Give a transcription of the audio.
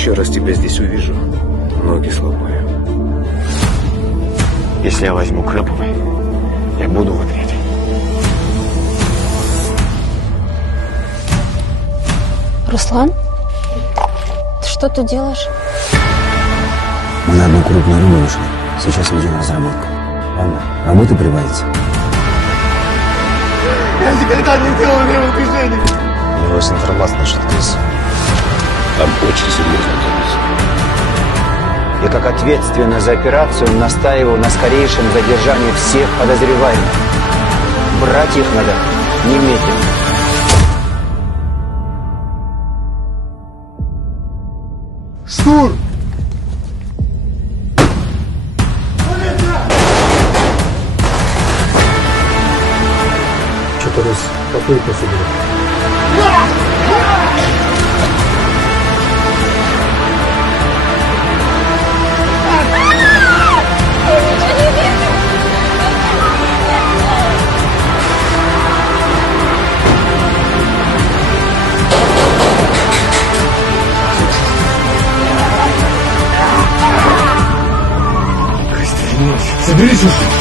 еще раз тебя здесь увижу, ноги сломаю. Если я возьму Крэповой, я буду в ответе. Руслан? Ты что тут делаешь? Мы на одну крупную рыбу вышли. Сейчас ведем разработку. Ладно, работы прибавится. Я никогда не делал левых движений. У него есть информация насчет крыс. Там очень серьезно делается. Я как ответственный за операцию настаиваю на скорейшем задержании всех подозреваемых. Брать их надо немедленно. Штурм! Что-то раз попытка собирать. Соберись уже!